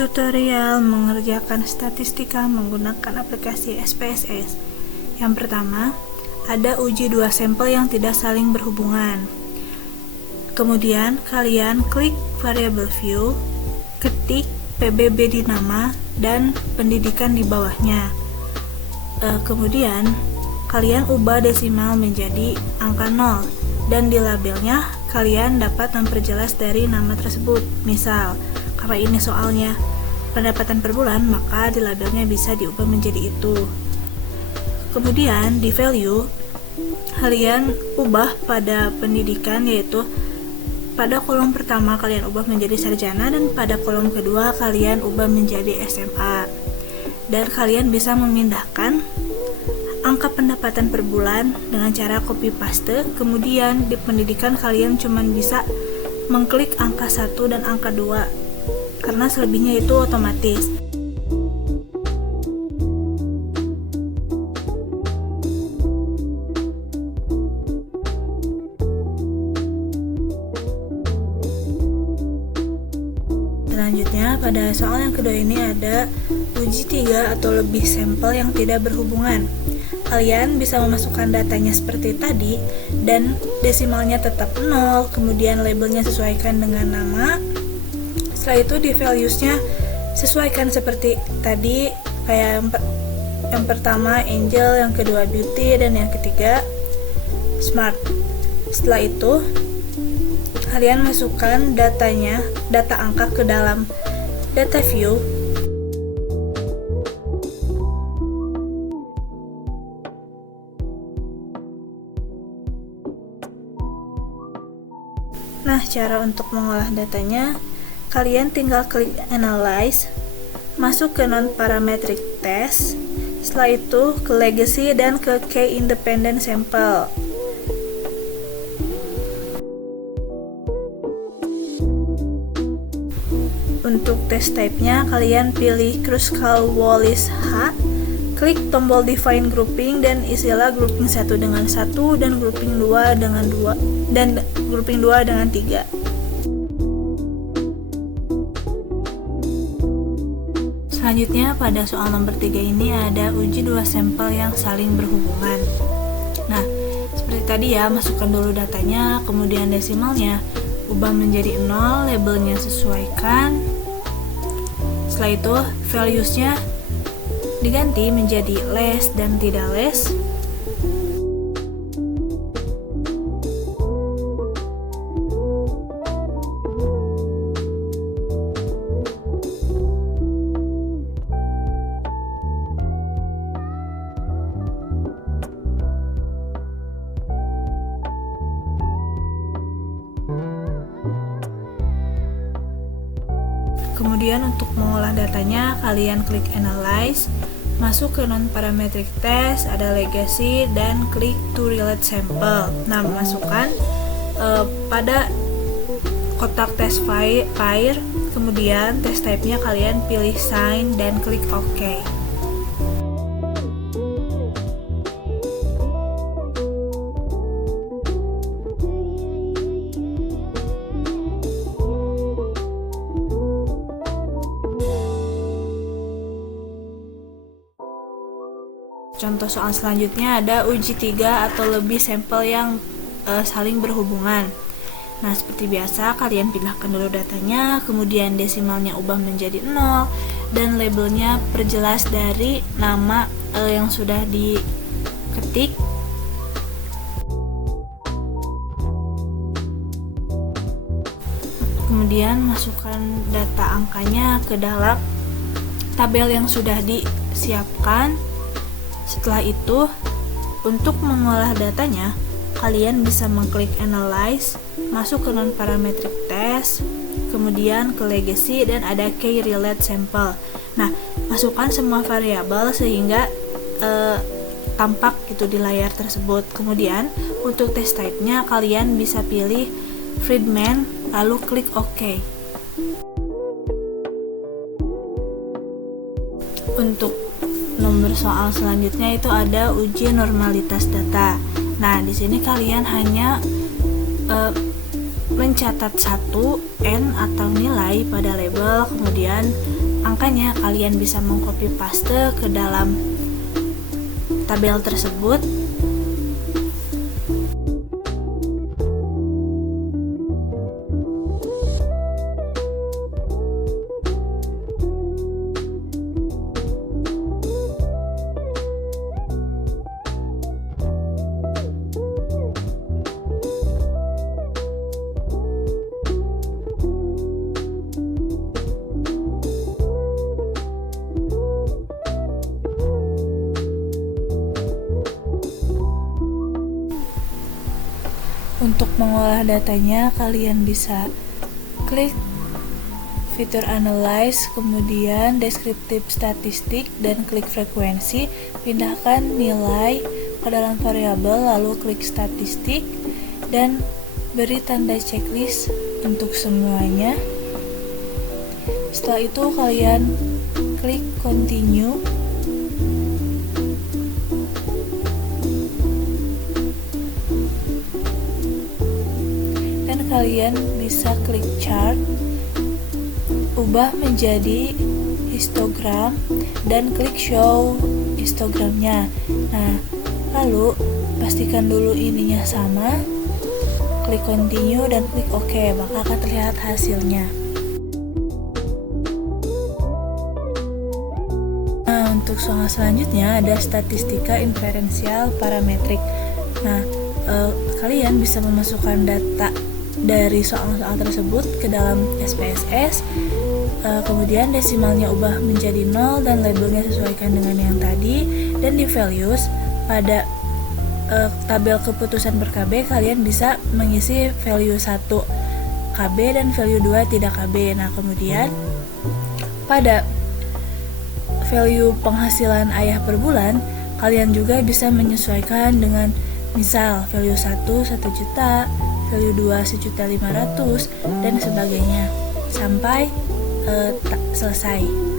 Tutorial mengerjakan statistika menggunakan aplikasi SPSS. Yang pertama, ada uji dua sampel yang tidak saling berhubungan. Kemudian, kalian klik variable view, ketik PBB di nama, dan pendidikan di bawahnya. Kemudian, kalian ubah desimal menjadi angka 0, dan di labelnya, kalian dapat memperjelas dari nama tersebut. Misal, karena ini soalnya pendapatan per bulan, maka di labelnya bisa diubah menjadi itu. Kemudian di value, kalian ubah pada pendidikan, yaitu pada kolom pertama kalian ubah menjadi sarjana, dan pada kolom kedua kalian ubah menjadi SMA. Dan kalian bisa memindahkan angka pendapatan per bulan dengan cara copy paste. Kemudian di pendidikan kalian cuma bisa mengklik angka 1 dan angka 2, karena selebihnya itu otomatis. Selanjutnya, pada soal yang kedua ini ada uji 3 atau lebih sampel yang tidak berhubungan. Kalian bisa memasukkan datanya seperti tadi, dan desimalnya tetap 0, kemudian labelnya sesuaikan dengan nama. Setelah itu di values-nya sesuaikan seperti tadi, kayak yang pertama Angel, yang kedua Beauty, dan yang ketiga Smart. Setelah itu kalian masukkan data angka ke dalam data view. Nah, cara untuk mengolah datanya, kalian tinggal klik Analyze, masuk ke Non-Parametric Test, setelah itu ke Legacy dan ke Key Independent Sample. Untuk test type-nya, kalian pilih Kruskal-Wallis H, klik tombol Define Grouping, dan isilah grouping 1 dengan 1, dan grouping 2 dengan 2, dan grouping 2 dengan 3. Selanjutnya, pada soal nomor 3 ini ada uji dua sampel yang saling berhubungan. Nah, seperti tadi ya, masukkan dulu datanya, kemudian desimalnya ubah menjadi 0, labelnya sesuaikan. Setelah itu, values-nya diganti menjadi less dan tidak less. Kemudian untuk mengolah datanya, kalian klik Analyze, masuk ke Non-Parametric Test, ada Legacy, dan klik To Relate Sample. Nah, masukkan pada kotak test file, kemudian test type-nya kalian pilih Sign dan klik OK. Contoh soal selanjutnya ada uji 3 atau lebih sampel yang saling berhubungan. Nah, seperti biasa kalian pindahkan dulu datanya, kemudian desimalnya ubah menjadi 0, dan labelnya perjelas dari nama yang sudah diketik. Kemudian masukkan data angkanya ke dalam tabel yang sudah disiapkan. Setelah itu, untuk mengolah datanya, kalian bisa mengklik Analyze, masuk ke Non-Parametric Test, kemudian ke Legacy, dan ada Key Relate Sample. Nah, masukkan semua variabel sehingga tampak itu di layar tersebut. Kemudian, untuk test type-nya, kalian bisa pilih Friedman, lalu klik OK. Untuk nomor soal selanjutnya itu ada uji normalitas data. Nah, di sini kalian hanya mencatat satu N atau nilai pada label, kemudian angkanya, kalian bisa mengcopy paste ke dalam tabel tersebut. Untuk mengolah datanya, kalian bisa klik fitur analyze, kemudian descriptive statistik, dan klik frekuensi. Pindahkan nilai ke dalam variabel, lalu klik statistik, dan beri tanda checklist untuk semuanya. Setelah itu kalian klik continue. Kalian bisa klik chart, ubah menjadi histogram, dan klik show histogramnya. Nah, lalu pastikan dulu ininya sama, klik continue dan klik OK, maka akan terlihat hasilnya. Nah, untuk soal selanjutnya ada statistika inferensial parametrik. Nah, kalian bisa memasukkan data dari soal-soal tersebut ke dalam SPSS, kemudian desimalnya ubah menjadi 0 dan labelnya sesuaikan dengan yang tadi, dan di values pada tabel keputusan per KB kalian bisa mengisi value 1 KB dan value 2 tidak KB. Nah, kemudian pada value penghasilan ayah per bulan kalian juga bisa menyesuaikan dengan misal value 1 juta, value 2 1.500.000 dan sebagainya sampai selesai.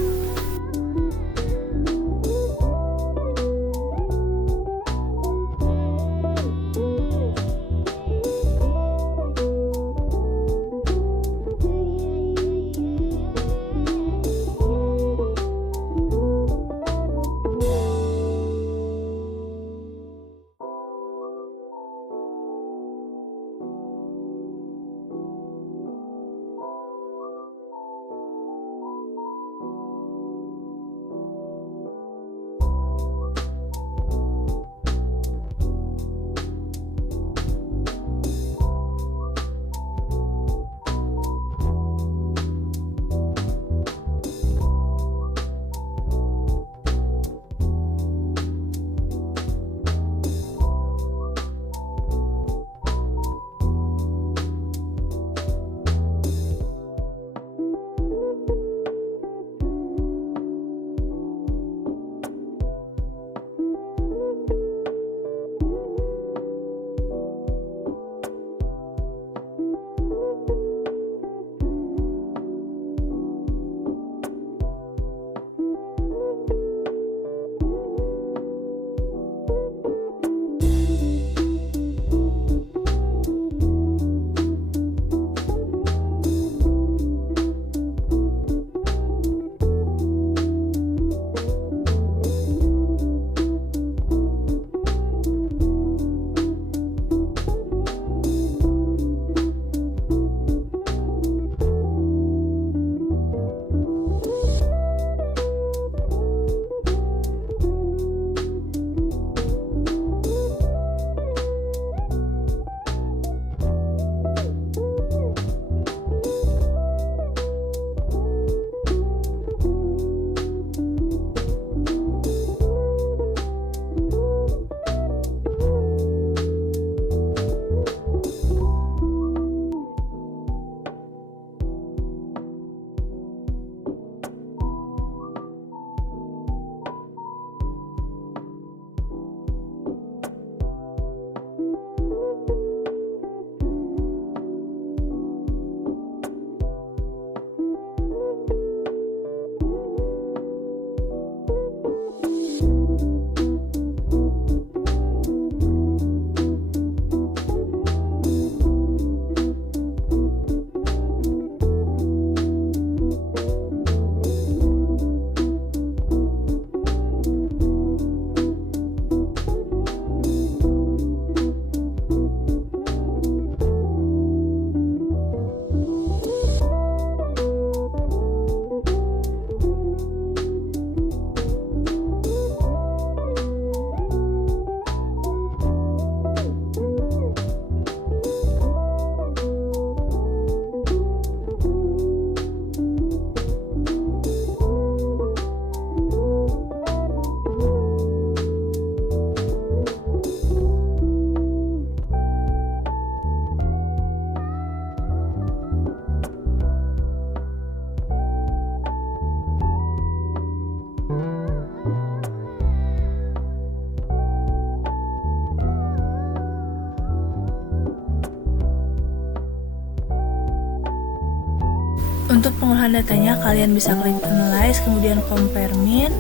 pengolahan datanya kalian bisa klik analyze, kemudian compare mean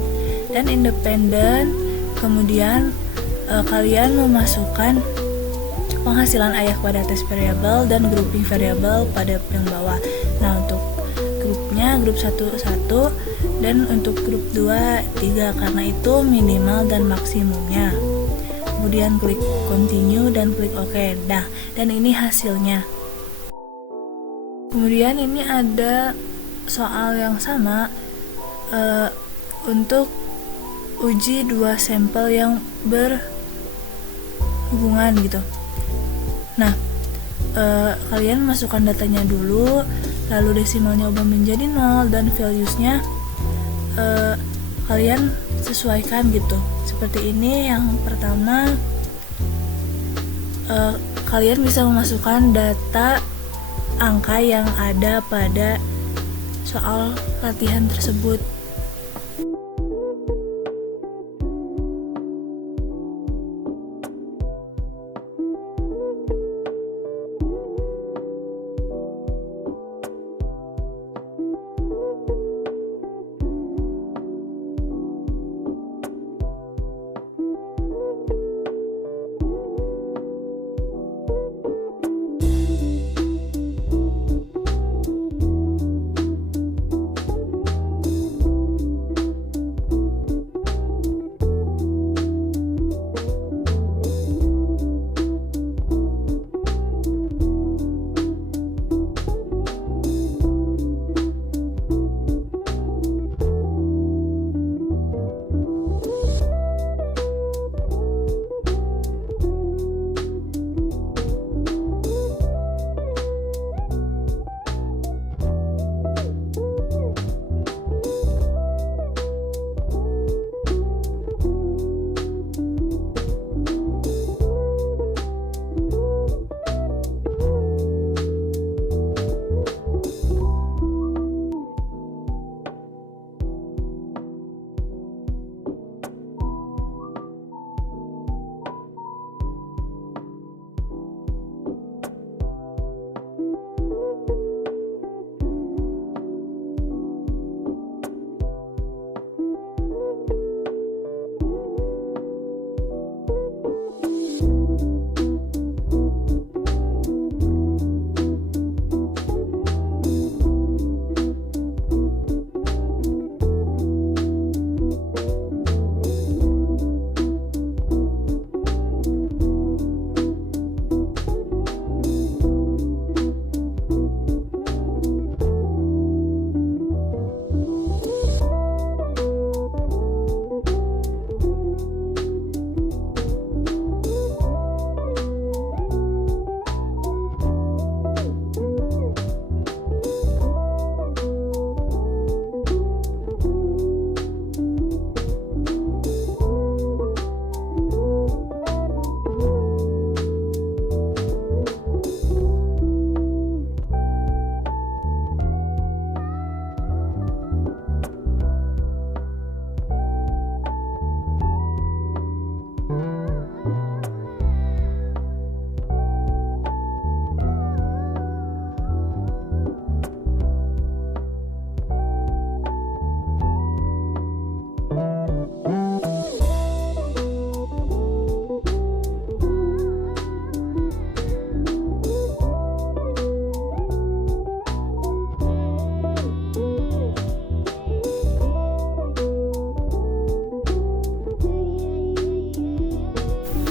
dan independent, kemudian kalian memasukkan penghasilan ayah pada test variable dan grouping variable pada yang bawah. Nah, untuk grupnya grup 1 1 dan untuk grup 2 3 karena itu minimal dan maksimumnya. Kemudian klik continue dan klik OK. Nah, dan ini hasilnya. Kemudian ini ada soal yang sama untuk uji 2 sampel yang berhubungan gitu. Nah, kalian masukkan datanya dulu, lalu desimalnya ubah menjadi 0 dan values-nya kalian sesuaikan gitu. Seperti ini. Yang pertama, kalian bisa memasukkan data angka yang ada pada soal latihan tersebut.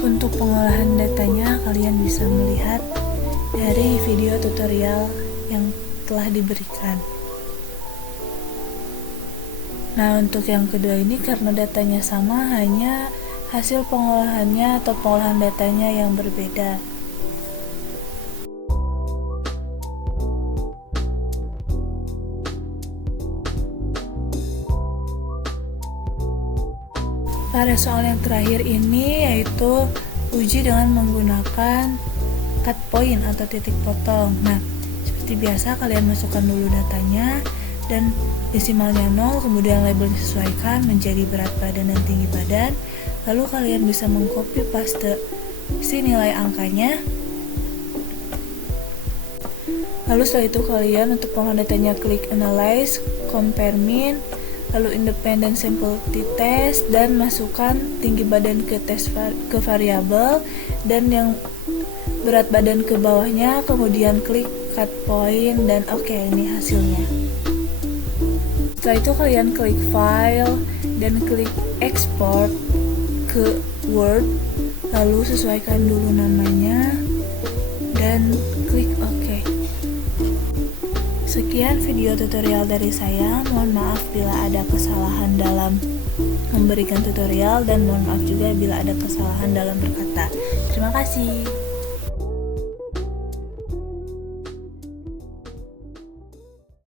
Untuk pengolahan datanya kalian bisa melihat dari video tutorial yang telah diberikan. Nah, untuk yang kedua ini karena datanya sama, hanya hasil pengolahannya atau pengolahan datanya yang berbeda. Pada soal yang terakhir ini yaitu uji dengan menggunakan cut point atau titik potong. Nah, seperti biasa kalian masukkan dulu datanya dan desimalnya 0, kemudian label disesuaikan menjadi berat badan dan tinggi badan. Lalu kalian bisa mengcopy paste si nilai angkanya. Lalu setelah itu kalian untuk pengolahan datanya klik analyze, compare mean, lalu independent sample t-test, dan masukkan tinggi badan ke variabel dan yang berat badan ke bawahnya, kemudian klik cut point dan oke, ini hasilnya. Setelah itu kalian klik file dan klik export ke Word, lalu sesuaikan dulu namanya dan klik OK. Sekian video tutorial dari saya. Mohon maaf bila ada kesalahan dalam memberikan tutorial dan mohon maaf juga bila ada kesalahan dalam berkata. Terima kasih.